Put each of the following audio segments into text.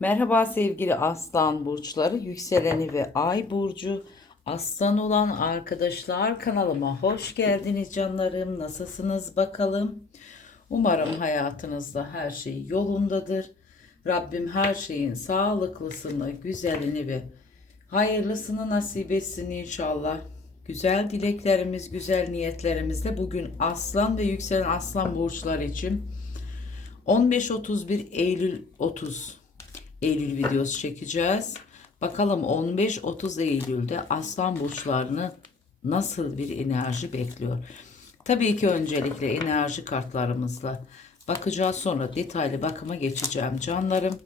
Merhaba sevgili aslan burçları, yükseleni ve ay burcu aslan olan arkadaşlar kanalıma hoş geldiniz canlarım. Nasılsınız bakalım? Umarım hayatınızda her şey yolundadır. Rabbim her şeyin sağlıklısını, güzelini ve hayırlısını nasip etsin inşallah. Güzel dileklerimiz, güzel niyetlerimizle bugün aslan ve yükselen aslan burçları için 15-31 Eylül 30 Eylül videosu çekeceğiz. Bakalım 15-30 Eylül'de aslan burçlarını nasıl bir enerji bekliyor. Tabii ki öncelikle enerji kartlarımızla bakacağız. Sonra detaylı bakıma geçeceğim canlarım.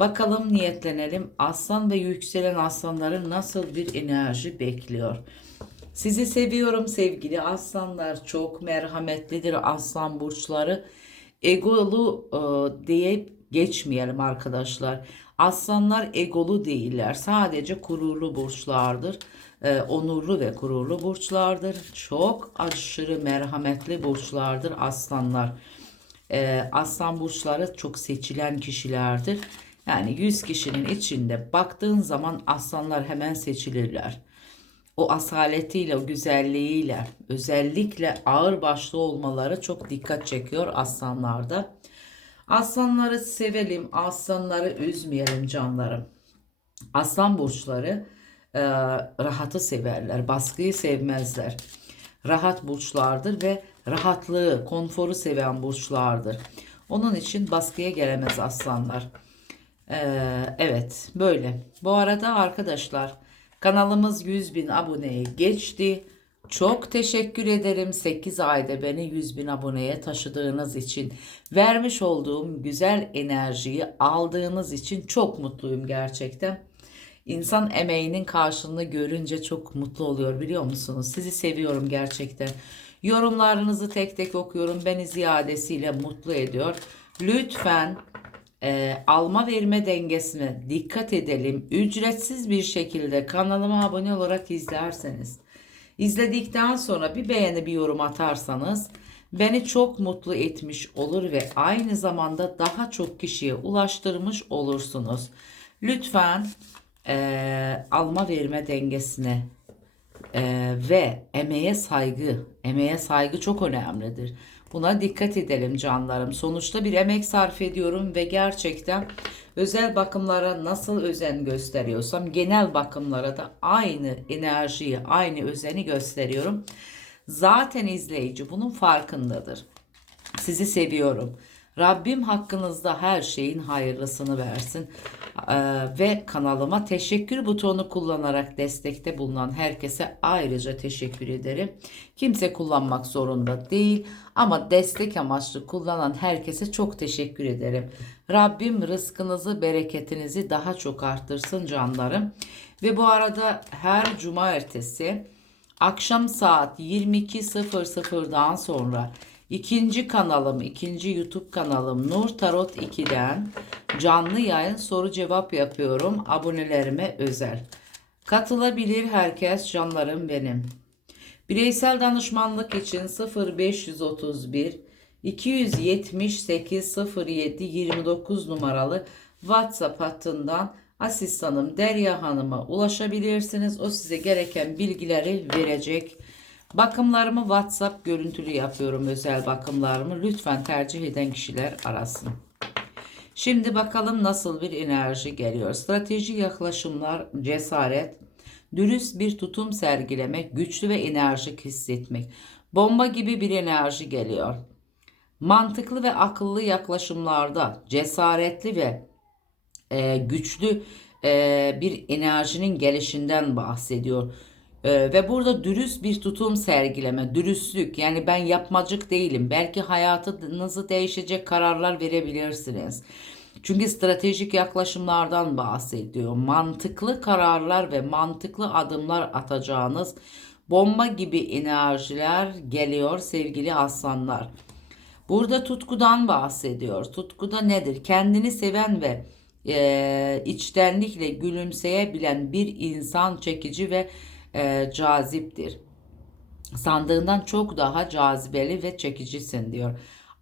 Bakalım niyetlenelim. Aslan ve yükselen aslanların nasıl bir enerji bekliyor. Sizi seviyorum sevgili aslanlar. Çok merhametlidir aslan burçları. Egolu e, diye geçmeyelim arkadaşlar. Aslanlar egolu değiller. Sadece gururlu burçlardır. E, onurlu ve gururlu burçlardır. Çok aşırı merhametli burçlardır aslanlar. E, aslan burçları çok seçilen kişilerdir. Yani 100 kişinin içinde baktığın zaman aslanlar hemen seçilirler o asaletiyle, o güzelliğiyle, özellikle ağır başlı olmaları çok dikkat çekiyor aslanlarda. Aslanları sevelim, aslanları üzmeyelim canlarım. Aslan burçları e, rahatı severler, baskıyı sevmezler. Rahat burçlardır ve rahatlığı, konforu seven burçlardır. Onun için baskıya gelemez aslanlar. Ee, evet böyle. Bu arada arkadaşlar kanalımız 100 bin aboneye geçti. Çok teşekkür ederim 8 ayda beni 100 bin aboneye taşıdığınız için. Vermiş olduğum güzel enerjiyi aldığınız için çok mutluyum gerçekten. İnsan emeğinin karşılığını görünce çok mutlu oluyor biliyor musunuz? Sizi seviyorum gerçekten. Yorumlarınızı tek tek okuyorum. Beni ziyadesiyle mutlu ediyor. Lütfen e, alma verme dengesine dikkat edelim. Ücretsiz bir şekilde kanalıma abone olarak izlerseniz, izledikten sonra bir beğeni bir yorum atarsanız beni çok mutlu etmiş olur ve aynı zamanda daha çok kişiye ulaştırmış olursunuz. Lütfen e, alma verme dengesine e, ve emeğe saygı, emeğe saygı çok önemlidir. Buna dikkat edelim canlarım. Sonuçta bir emek sarf ediyorum ve gerçekten özel bakımlara nasıl özen gösteriyorsam genel bakımlara da aynı enerjiyi, aynı özeni gösteriyorum. Zaten izleyici bunun farkındadır. Sizi seviyorum. Rabbim hakkınızda her şeyin hayırlısını versin. Ee, ve kanalıma teşekkür butonu kullanarak destekte bulunan herkese ayrıca teşekkür ederim. Kimse kullanmak zorunda değil ama destek amaçlı kullanan herkese çok teşekkür ederim. Rabbim rızkınızı, bereketinizi daha çok arttırsın canlarım. Ve bu arada her cuma ertesi akşam saat 22.00'dan sonra İkinci kanalım, ikinci YouTube kanalım Nur Tarot 2'den canlı yayın soru cevap yapıyorum abonelerime özel. Katılabilir herkes canlarım benim. Bireysel danışmanlık için 0531 278 07 29 numaralı WhatsApp hattından asistanım Derya Hanım'a ulaşabilirsiniz. O size gereken bilgileri verecek. Bakımlarımı WhatsApp görüntülü yapıyorum özel bakımlarımı. Lütfen tercih eden kişiler arasın. Şimdi bakalım nasıl bir enerji geliyor. Strateji yaklaşımlar, cesaret, dürüst bir tutum sergilemek, güçlü ve enerjik hissetmek. Bomba gibi bir enerji geliyor. Mantıklı ve akıllı yaklaşımlarda cesaretli ve e, güçlü e, bir enerjinin gelişinden bahsediyor. Ee, ve burada dürüst bir tutum sergileme, dürüstlük yani ben yapmacık değilim. Belki hayatınızı değişecek kararlar verebilirsiniz. Çünkü stratejik yaklaşımlardan bahsediyor. Mantıklı kararlar ve mantıklı adımlar atacağınız bomba gibi enerjiler geliyor sevgili aslanlar. Burada tutkudan bahsediyor. Tutkuda nedir? Kendini seven ve e, içtenlikle gülümseyebilen bir insan çekici ve e, caziptir. Sandığından çok daha cazibeli ve çekicisin diyor.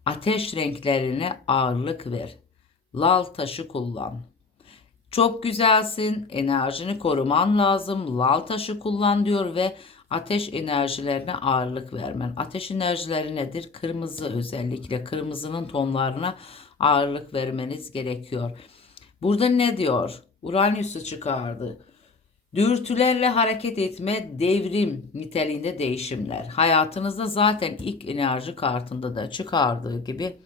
Ateş renklerine ağırlık ver. Lal taşı kullan. Çok güzelsin. Enerjini koruman lazım. Lal taşı kullan diyor ve ateş enerjilerine ağırlık vermen. Ateş enerjileri nedir? Kırmızı özellikle kırmızının tonlarına ağırlık vermeniz gerekiyor. Burada ne diyor? Uranüs'ü çıkardı. Dürtülerle hareket etme, devrim niteliğinde değişimler. Hayatınızda zaten ilk enerji kartında da çıkardığı gibi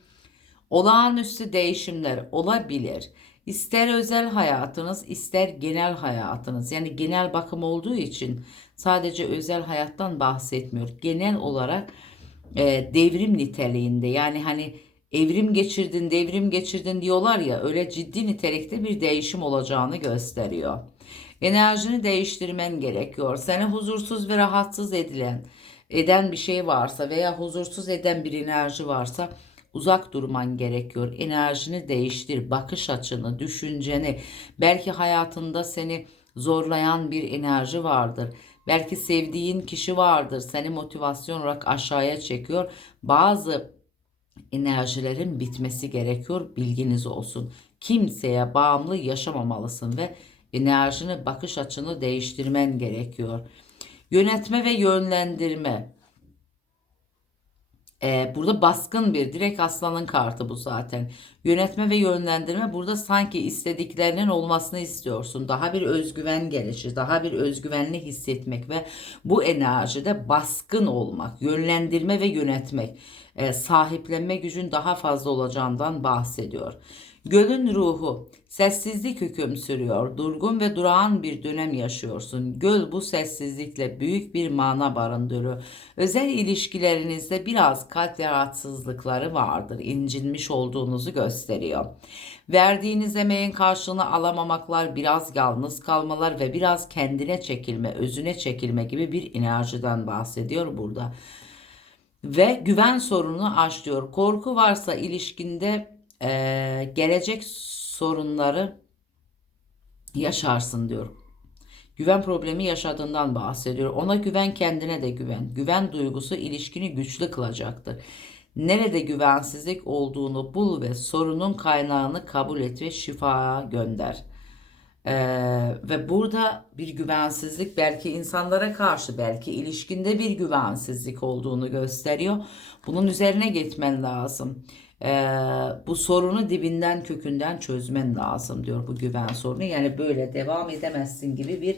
olağanüstü değişimler olabilir. İster özel hayatınız, ister genel hayatınız. Yani genel bakım olduğu için sadece özel hayattan bahsetmiyor. Genel olarak e, devrim niteliğinde. Yani hani evrim geçirdin, devrim geçirdin diyorlar ya öyle ciddi nitelikte bir değişim olacağını gösteriyor. Enerjini değiştirmen gerekiyor. Seni huzursuz ve rahatsız edilen, eden bir şey varsa veya huzursuz eden bir enerji varsa uzak durman gerekiyor. Enerjini değiştir, bakış açını, düşünceni. Belki hayatında seni zorlayan bir enerji vardır. Belki sevdiğin kişi vardır. Seni motivasyon olarak aşağıya çekiyor. Bazı enerjilerin bitmesi gerekiyor. Bilginiz olsun. Kimseye bağımlı yaşamamalısın ve enerjini, bakış açını değiştirmen gerekiyor. Yönetme ve yönlendirme. Ee, burada baskın bir direkt aslanın kartı bu zaten. Yönetme ve yönlendirme burada sanki istediklerinin olmasını istiyorsun. Daha bir özgüven gelişi, daha bir özgüvenli hissetmek ve bu enerjide baskın olmak, yönlendirme ve yönetmek, e, sahiplenme gücün daha fazla olacağından bahsediyor. Gölün ruhu sessizlik hüküm sürüyor. Durgun ve durağan bir dönem yaşıyorsun. Göl bu sessizlikle büyük bir mana barındırıyor. Özel ilişkilerinizde biraz kalp rahatsızlıkları vardır. İncinmiş olduğunuzu gösteriyor. Verdiğiniz emeğin karşılığını alamamaklar, biraz yalnız kalmalar ve biraz kendine çekilme, özüne çekilme gibi bir enerjiden bahsediyor burada. Ve güven sorununu aş diyor. Korku varsa ilişkinde e, gelecek sorunları yaşarsın diyor. Güven problemi yaşadığından bahsediyor. Ona güven kendine de güven. Güven duygusu ilişkini güçlü kılacaktır. Nerede güvensizlik olduğunu bul ve sorunun kaynağını kabul et ve şifaya gönder. Ee, ve burada bir güvensizlik belki insanlara karşı belki ilişkinde bir güvensizlik olduğunu gösteriyor. Bunun üzerine gitmen lazım e, bu sorunu dibinden kökünden çözmen lazım diyor bu güven sorunu. Yani böyle devam edemezsin gibi bir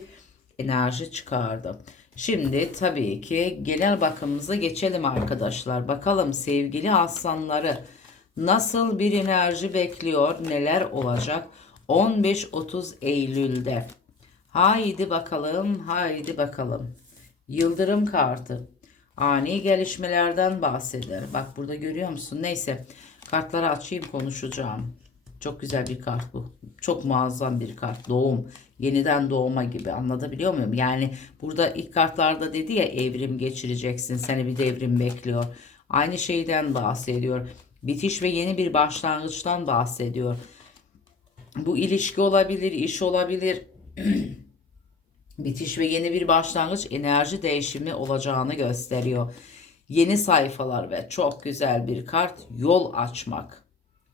enerji çıkardı. Şimdi tabii ki genel bakımımıza geçelim arkadaşlar. Bakalım sevgili aslanları nasıl bir enerji bekliyor, neler olacak 15-30 Eylül'de. Haydi bakalım, haydi bakalım. Yıldırım kartı. Ani gelişmelerden bahseder. Bak burada görüyor musun? Neyse. Kartları açayım konuşacağım. Çok güzel bir kart bu. Çok muazzam bir kart. Doğum. Yeniden doğma gibi. Anlatabiliyor muyum? Yani burada ilk kartlarda dedi ya evrim geçireceksin. Seni bir devrim bekliyor. Aynı şeyden bahsediyor. Bitiş ve yeni bir başlangıçtan bahsediyor. Bu ilişki olabilir, iş olabilir. Bitiş ve yeni bir başlangıç enerji değişimi olacağını gösteriyor. Yeni sayfalar ve çok güzel bir kart yol açmak.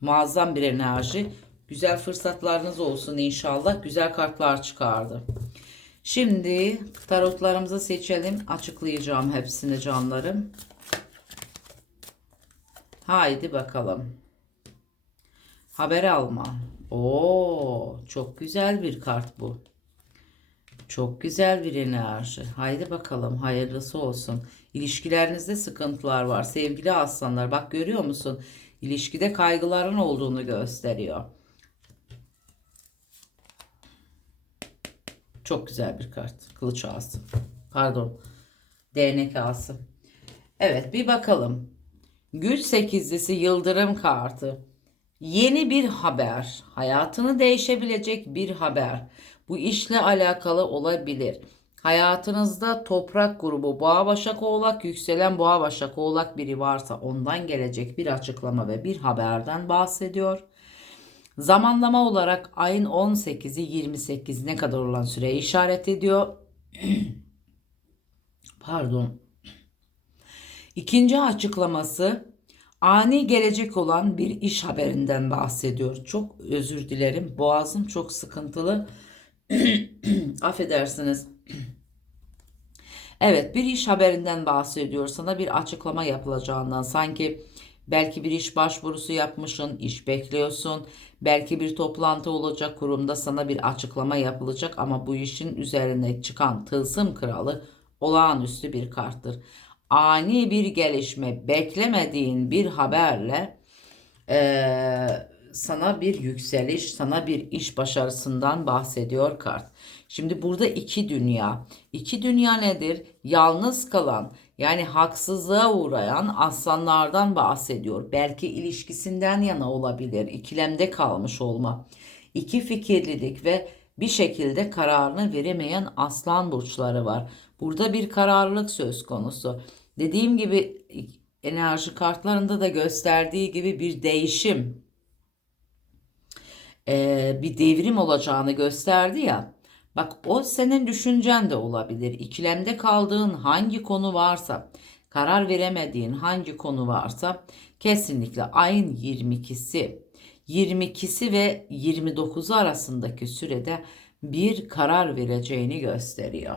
Muazzam bir enerji. Güzel fırsatlarınız olsun inşallah. Güzel kartlar çıkardı. Şimdi tarotlarımızı seçelim. Açıklayacağım hepsini canlarım. Haydi bakalım. Haber alma. Oo, çok güzel bir kart bu. Çok güzel bir enerji. Haydi bakalım hayırlısı olsun. İlişkilerinizde sıkıntılar var. Sevgili aslanlar bak görüyor musun? İlişkide kaygıların olduğunu gösteriyor. Çok güzel bir kart. Kılıç ağası. Pardon. Değnek ağası. Evet bir bakalım. Güç sekizlisi yıldırım kartı. Yeni bir haber. Hayatını değişebilecek bir haber. Bu işle alakalı olabilir. Hayatınızda toprak grubu boğa başak oğlak yükselen boğa başak oğlak biri varsa ondan gelecek bir açıklama ve bir haberden bahsediyor. Zamanlama olarak ayın 18'i 28'ine kadar olan süreyi işaret ediyor. Pardon. İkinci açıklaması ani gelecek olan bir iş haberinden bahsediyor. Çok özür dilerim. Boğazım çok sıkıntılı. Affedersiniz. Evet, bir iş haberinden bahsediyor. Sana bir açıklama yapılacağından sanki belki bir iş başvurusu yapmışsın, iş bekliyorsun. Belki bir toplantı olacak kurumda sana bir açıklama yapılacak ama bu işin üzerine çıkan tılsım kralı olağanüstü bir karttır. Ani bir gelişme, beklemediğin bir haberle eee, sana bir yükseliş, sana bir iş başarısından bahsediyor kart. Şimdi burada iki dünya. İki dünya nedir? Yalnız kalan, yani haksızlığa uğrayan aslanlardan bahsediyor. Belki ilişkisinden yana olabilir, ikilemde kalmış olma. İki fikirlilik ve bir şekilde kararını veremeyen aslan burçları var. Burada bir kararlılık söz konusu. Dediğim gibi enerji kartlarında da gösterdiği gibi bir değişim, e, bir devrim olacağını gösterdi ya. Bak o senin düşüncen de olabilir. İkilemde kaldığın hangi konu varsa, karar veremediğin hangi konu varsa kesinlikle ayın 22'si, 22'si ve 29'u arasındaki sürede bir karar vereceğini gösteriyor.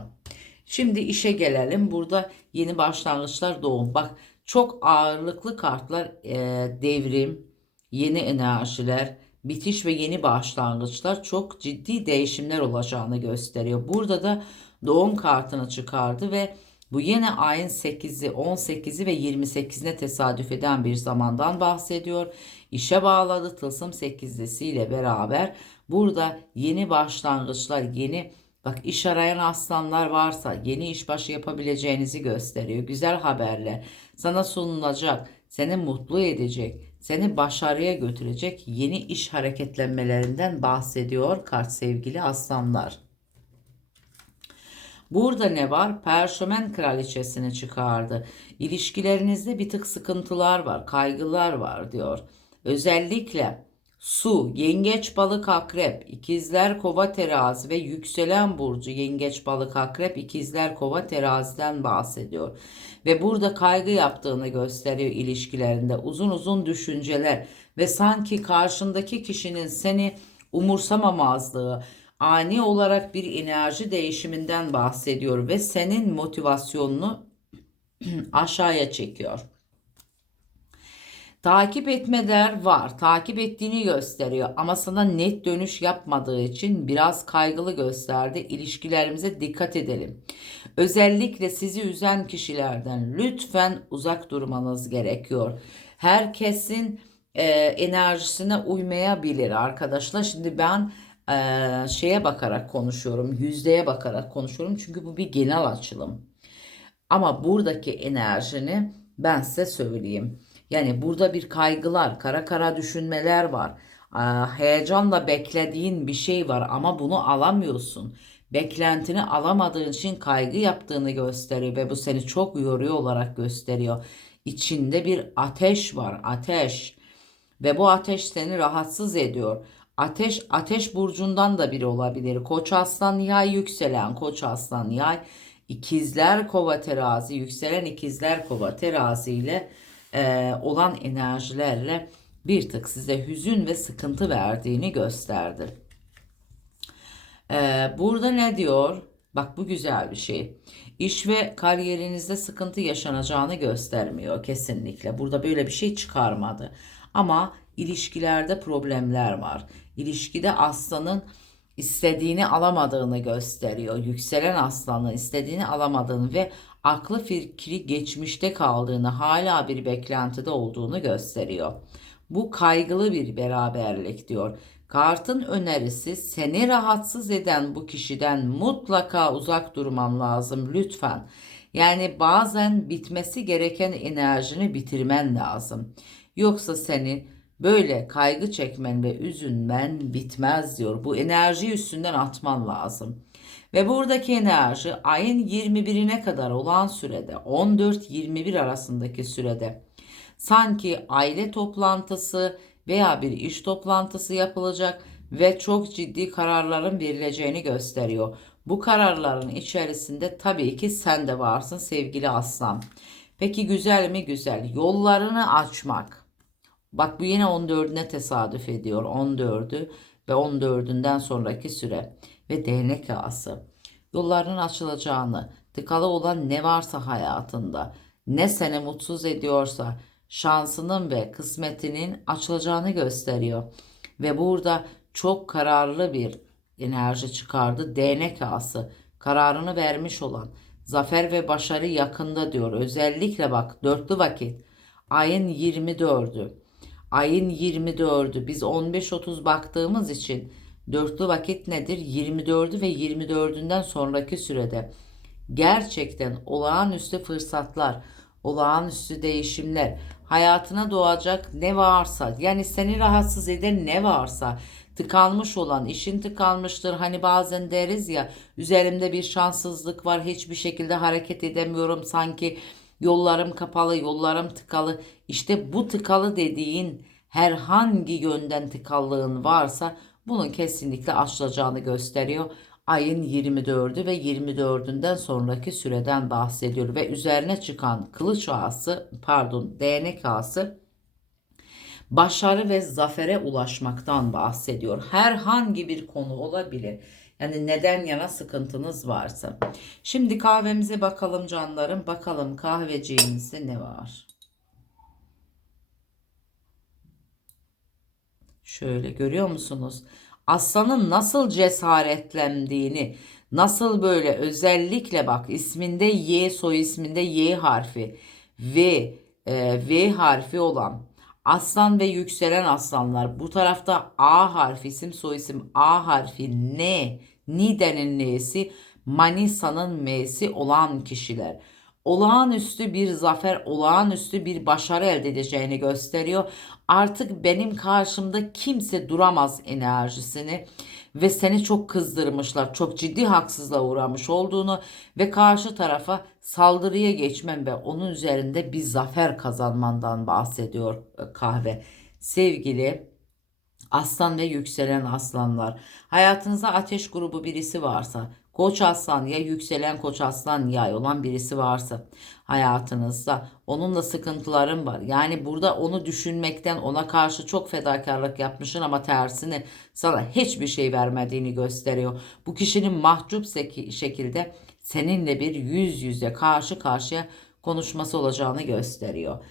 Şimdi işe gelelim. Burada yeni başlangıçlar doğum. Bak çok ağırlıklı kartlar e, devrim, yeni enerjiler, bitiş ve yeni başlangıçlar çok ciddi değişimler olacağını gösteriyor. Burada da doğum kartını çıkardı ve bu yine ayın 8'i, 18'i ve 28'ine tesadüf eden bir zamandan bahsediyor. İşe bağladı tılsım 8'lisi ile beraber burada yeni başlangıçlar, yeni Bak iş arayan aslanlar varsa yeni işbaşı yapabileceğinizi gösteriyor. Güzel haberler sana sunulacak, seni mutlu edecek, seni başarıya götürecek yeni iş hareketlenmelerinden bahsediyor kart sevgili aslanlar. Burada ne var? Perşömen kraliçesini çıkardı. İlişkilerinizde bir tık sıkıntılar var, kaygılar var diyor. Özellikle Su, yengeç, balık, akrep, ikizler, kova, terazi ve yükselen burcu yengeç, balık, akrep, ikizler, kova, teraziden bahsediyor. Ve burada kaygı yaptığını gösteriyor ilişkilerinde. Uzun uzun düşünceler ve sanki karşındaki kişinin seni umursamamazlığı, ani olarak bir enerji değişiminden bahsediyor ve senin motivasyonunu aşağıya çekiyor. Takip etmeler var. Takip ettiğini gösteriyor ama sana net dönüş yapmadığı için biraz kaygılı gösterdi. İlişkilerimize dikkat edelim. Özellikle sizi üzen kişilerden lütfen uzak durmanız gerekiyor. Herkesin e, enerjisine uymayabilir arkadaşlar. Şimdi ben e, şeye bakarak konuşuyorum, yüzdeye bakarak konuşuyorum çünkü bu bir genel açılım. Ama buradaki enerjini ben size söyleyeyim. Yani burada bir kaygılar, kara kara düşünmeler var. Heyecanla beklediğin bir şey var ama bunu alamıyorsun. Beklentini alamadığın için kaygı yaptığını gösteriyor ve bu seni çok yoruyor olarak gösteriyor. İçinde bir ateş var, ateş. Ve bu ateş seni rahatsız ediyor. Ateş, ateş burcundan da biri olabilir. Koç aslan yay yükselen, koç aslan yay. ikizler kova terazi, yükselen ikizler kova terazi ile e, olan enerjilerle bir tık size hüzün ve sıkıntı verdiğini gösterdi. E, burada ne diyor? Bak bu güzel bir şey. İş ve kariyerinizde sıkıntı yaşanacağını göstermiyor kesinlikle. Burada böyle bir şey çıkarmadı. Ama ilişkilerde problemler var. İlişkide aslanın istediğini alamadığını gösteriyor. Yükselen aslanın istediğini alamadığını ve aklı fikri geçmişte kaldığını, hala bir beklentide olduğunu gösteriyor. Bu kaygılı bir beraberlik diyor. Kartın önerisi seni rahatsız eden bu kişiden mutlaka uzak durman lazım lütfen. Yani bazen bitmesi gereken enerjini bitirmen lazım. Yoksa senin böyle kaygı çekmen ve üzünmen bitmez diyor. Bu enerjiyi üstünden atman lazım. Ve buradaki enerji ayın 21'ine kadar olan sürede 14-21 arasındaki sürede sanki aile toplantısı veya bir iş toplantısı yapılacak ve çok ciddi kararların verileceğini gösteriyor. Bu kararların içerisinde tabii ki sen de varsın sevgili aslan. Peki güzel mi? Güzel. Yollarını açmak. Bak bu yine 14'üne tesadüf ediyor. 14'ü ve 14'ünden sonraki süre. Ve değnek ağası. Yollarının açılacağını, tıkalı olan ne varsa hayatında, ne seni mutsuz ediyorsa, şansının ve kısmetinin açılacağını gösteriyor. Ve burada çok kararlı bir enerji çıkardı. Değnek ağası. Kararını vermiş olan. Zafer ve başarı yakında diyor. Özellikle bak dörtlü vakit. Ayın 24'ü. Ayın 24'ü. Biz 15-30 baktığımız için dörtlü vakit nedir? 24'ü ve 24'ünden sonraki sürede gerçekten olağanüstü fırsatlar, olağanüstü değişimler, hayatına doğacak ne varsa, yani seni rahatsız eden ne varsa, tıkanmış olan, işin tıkanmıştır. Hani bazen deriz ya, üzerimde bir şanssızlık var, hiçbir şekilde hareket edemiyorum, sanki yollarım kapalı, yollarım tıkalı. İşte bu tıkalı dediğin herhangi yönden tıkallığın varsa bunun kesinlikle açılacağını gösteriyor ayın 24'ü ve 24'ünden sonraki süreden bahsediyor ve üzerine çıkan kılıç ağası pardon değnek ağası başarı ve zafere ulaşmaktan bahsediyor. Herhangi bir konu olabilir. Yani neden yana sıkıntınız varsa. Şimdi kahvemize bakalım canlarım. Bakalım kahveciğimizde ne var? Şöyle görüyor musunuz? Aslanın nasıl cesaretlendiğini, nasıl böyle özellikle bak isminde Y soy isminde Y harfi ve e, V harfi olan aslan ve yükselen aslanlar bu tarafta A harfi isim soy isim A harfi N Nide'nin N'si Manisa'nın M'si olan kişiler olağanüstü bir zafer, olağanüstü bir başarı elde edeceğini gösteriyor. Artık benim karşımda kimse duramaz enerjisini ve seni çok kızdırmışlar. Çok ciddi haksızlığa uğramış olduğunu ve karşı tarafa saldırıya geçmen ve onun üzerinde bir zafer kazanmandan bahsediyor e, kahve. Sevgili aslan ve yükselen aslanlar. Hayatınızda ateş grubu birisi varsa Koç aslan ya yükselen koç aslan yay olan birisi varsa hayatınızda onunla sıkıntıların var. Yani burada onu düşünmekten ona karşı çok fedakarlık yapmışsın ama tersini sana hiçbir şey vermediğini gösteriyor. Bu kişinin mahcup şekilde seninle bir yüz yüze karşı karşıya konuşması olacağını gösteriyor.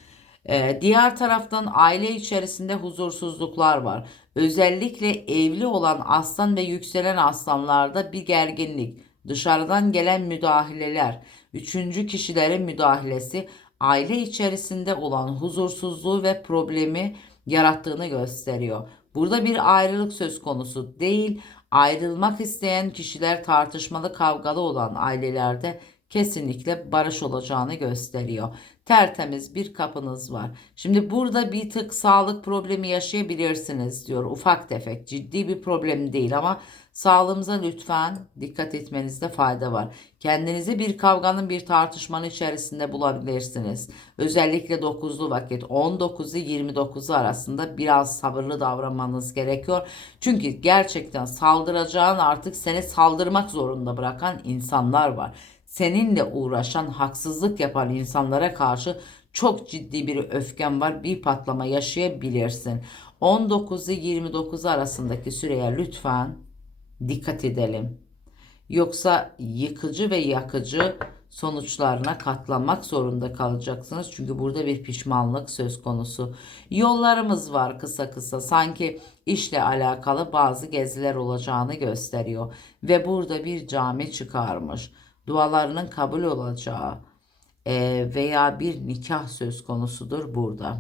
Ee, diğer taraftan aile içerisinde huzursuzluklar var. Özellikle evli olan aslan ve yükselen aslanlarda bir gerginlik, dışarıdan gelen müdahaleler, üçüncü kişilerin müdahalesi aile içerisinde olan huzursuzluğu ve problemi yarattığını gösteriyor. Burada bir ayrılık söz konusu değil, ayrılmak isteyen kişiler tartışmalı kavgalı olan ailelerde kesinlikle barış olacağını gösteriyor. Tertemiz bir kapınız var. Şimdi burada bir tık sağlık problemi yaşayabilirsiniz diyor. Ufak tefek ciddi bir problem değil ama sağlığımıza lütfen dikkat etmenizde fayda var. Kendinizi bir kavganın bir tartışmanın içerisinde bulabilirsiniz. Özellikle 9'lu vakit 19'u 29'u arasında biraz sabırlı davranmanız gerekiyor. Çünkü gerçekten saldıracağın artık seni saldırmak zorunda bırakan insanlar var seninle uğraşan, haksızlık yapan insanlara karşı çok ciddi bir öfken var. Bir patlama yaşayabilirsin. 19 ile 29 arasındaki süreye lütfen dikkat edelim. Yoksa yıkıcı ve yakıcı sonuçlarına katlanmak zorunda kalacaksınız. Çünkü burada bir pişmanlık söz konusu. Yollarımız var kısa kısa. Sanki işle alakalı bazı geziler olacağını gösteriyor. Ve burada bir cami çıkarmış dualarının kabul olacağı e, veya bir nikah söz konusudur burada.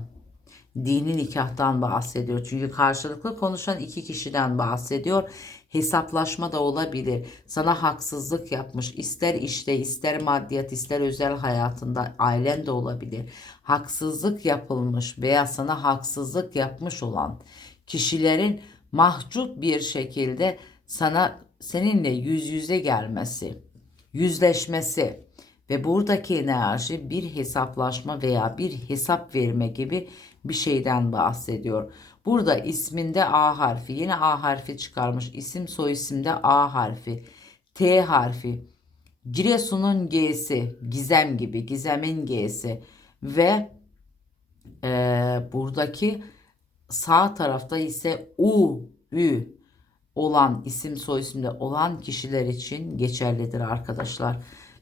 Dini nikahtan bahsediyor. Çünkü karşılıklı konuşan iki kişiden bahsediyor. Hesaplaşma da olabilir. Sana haksızlık yapmış. İster işte, ister maddiyat, ister özel hayatında ailen de olabilir. Haksızlık yapılmış veya sana haksızlık yapmış olan kişilerin mahcup bir şekilde sana seninle yüz yüze gelmesi yüzleşmesi ve buradaki enerji bir hesaplaşma veya bir hesap verme gibi bir şeyden bahsediyor. Burada isminde A harfi, yine A harfi çıkarmış. İsim soy isimde A harfi, T harfi, Giresun'un G'si, Gizem gibi, Gizem'in G'si. ve eee, buradaki sağ tarafta ise U, Ü olan isim soy isimde olan kişiler için geçerlidir arkadaşlar.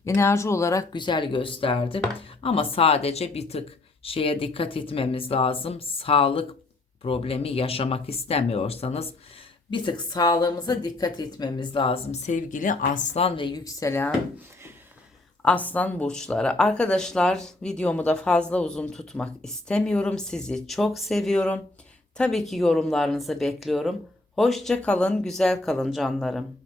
Enerji olarak güzel gösterdi ama sadece bir tık şeye dikkat etmemiz lazım. Sağlık problemi yaşamak istemiyorsanız bir tık sağlığımıza dikkat etmemiz lazım. Sevgili aslan ve yükselen aslan burçları. Arkadaşlar videomu da fazla uzun tutmak istemiyorum. Sizi çok seviyorum. Tabii ki yorumlarınızı bekliyorum. Hoşça kalın, güzel kalın canlarım.